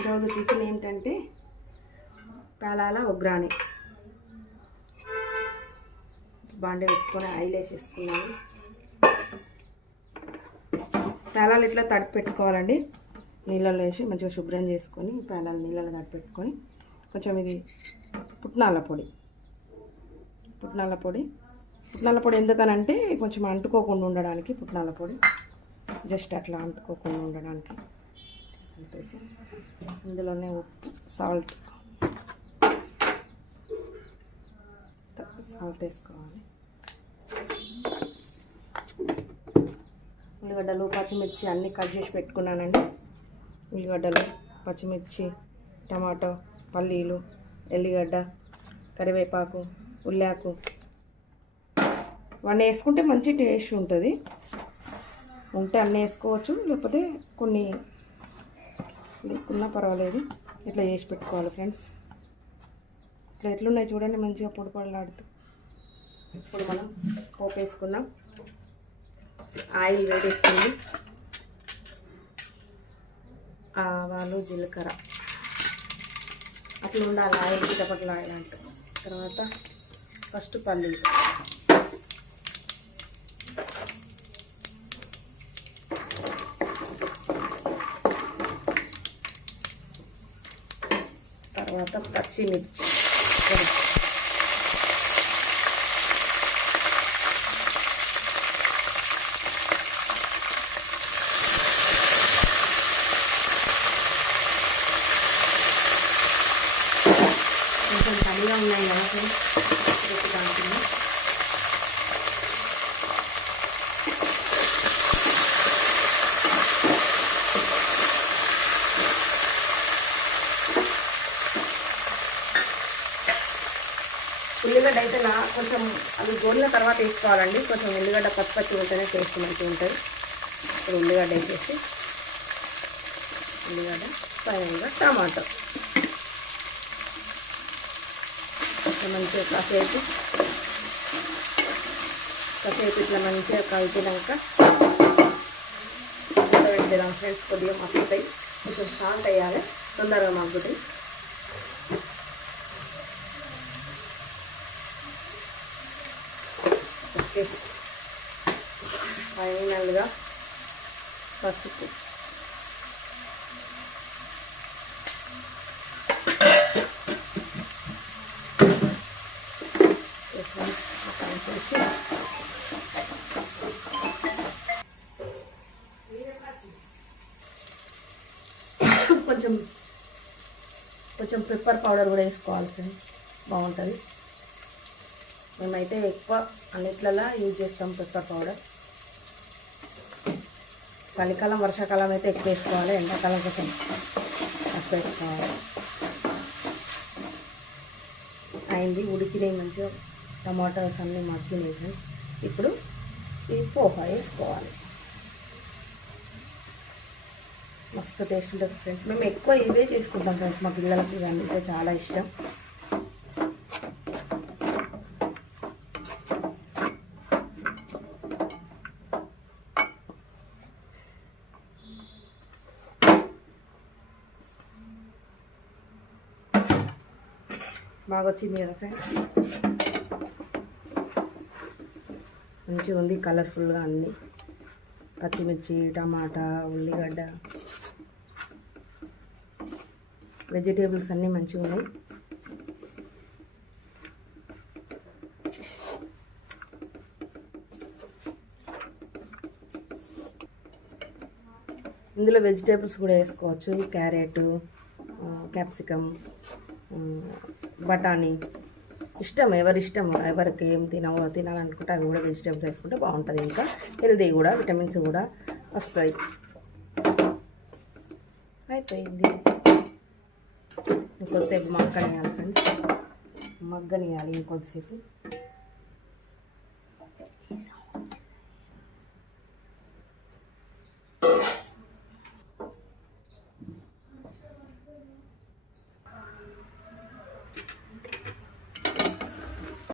ఈరోజు టిఫిన్ ఏంటంటే పేలాల ఉగ్రాని. బాండే పెట్టుకొని ఆయిల్ వేసేసుకున్నాను. పేలాలు ఇట్లా తడిపి పెట్టుకోవాలండి. నీళ్ళలో వేసి మంచిగా శుభ్రం చేసుకొని పేలాలు నీళ్ళలో తడిపి పెట్టుకొని కొంచెం ఇది పుట్నాల పొడి ఎందుకనంటే కొంచెం అంటుకోకుండా ఉండడానికి పుట్నాల పొడి జస్ట్ అట్లా అంటుకోకుండా ఉండడానికి కలిపేసి ఇందులోనే ఉప్పు సాల్ట్ వేసుకోవాలి. ఉల్లిగడ్డలు పచ్చిమిర్చి అన్నీ కట్ చేసి పెట్టుకున్నానండి. ఉల్లిగడ్డలు పచ్చిమిర్చి టమాటో పల్లీలు ఎల్లిగడ్డ కరివేపాకు ఉల్లాకు ఇవన్నీ వేసుకుంటే మంచి టేస్ట్ ఉంటుంది. ఉంటే అన్నీ వేసుకోవచ్చు, లేకపోతే కొన్ని లేకున్నా పర్వాలేదు. ఇట్లా చేసి పెట్టుకోవాలి ఫ్రెండ్స్. ఇట్లా ఎట్లున్నాయి చూడండి, మంచిగా పొడి పొడలాడుతూ. ఇప్పుడు మనం పోపు వేసుకున్నాం. ఆయిల్ వేడెక్కింది. ఆవాలు జీలకర్ర అట్లా ఉండాలి, ఆయిల్ చిటపట్లు ఆడాలంటే. తర్వాత ఫస్ట్ పల్లీలు, తర్వాత పచ్చిమిర్చి, కొంచెం తడిగా ఉన్నాయి కదా దాంట్లో ఉల్లిగడ్డ అయితే కొంచెం అది గోలిన తర్వాత వేసుకోవాలండి. కొంచెం ఉల్లిగడ్డ పచ్చి ఉంటేనే టేస్ట్ మంచిగా ఉంటుంది. ఇప్పుడు ఉల్లిగడ్డ వేసేసి ఉల్లిగడ్డ పైగా టమాటో మంచిగా కాసేపు ఇట్లా మంచిగా కలిపినాక పెట్టేదాం ఫ్రెండ్స్. కొద్దిగా మగ్గుతాయి, కొంచెం సాల్ట్ వేయాలి, తొందరగా మగ్గుతాయి. ఓకే, ఫైనల్గా పసుపు, కొంచెం పెప్పర్ పౌడర్ కూడా వేసుకోవాలి ఫ్రెండ్స్, బాగుంటుంది. మేమైతే ఎక్కువ అన్నిట్లలో యూజ్ చేస్తాం పెప్పర్ పౌడర్. చలికాలం వర్షాకాలం అయితే ఎక్కువ వేసుకోవాలి, ఎండాకాలం కొంచెం తక్కువ వేసుకోవాలి. అయింది, ఉడికినాయి మంచిగా, టమాటాస్ అన్నీ మగ్గినాయి ఫ్రెండ్స్. ఇప్పుడు ఈ పోహా వేసుకోవాలి. మస్తు టేస్ట్ ఉంటుంది ఫ్రెండ్స్. మేము ఎక్కువ ఇవే చేసుకుంటాం ఫ్రెండ్స్, మా పిల్లలకి ఇవన్నీ చాలా ఇష్టం. బాగా వచ్చింది కదా ఫ్రెండ్స్, మంచిగా ఉంది కలర్ఫుల్గా. అన్నీ పచ్చిమిర్చి టమాటా ఉల్లిగడ్డ వెజిటేబుల్స్ అన్నీ మంచిగా ఉన్నాయి. ఇందులో వెజిటేబుల్స్ కూడా వేసుకోవచ్చు, క్యారెట్ క్యాప్సికమ్ బఠానీ, ఇష్టం ఎవరికి ఏం తినాలనుకుంటే అవి కూడా వెజిటేబుల్స్ వేసుకుంటే బాగుంటుంది. ఇంకా హెల్దీ కూడా, విటమిన్స్ కూడా వస్తాయి. అయిపోయింది, ఇంకొద్దిసేపు మగ్గనియాలి ఫ్రెండ్స్, మగ్గనియాలి ఇంకొద్దిసేపు.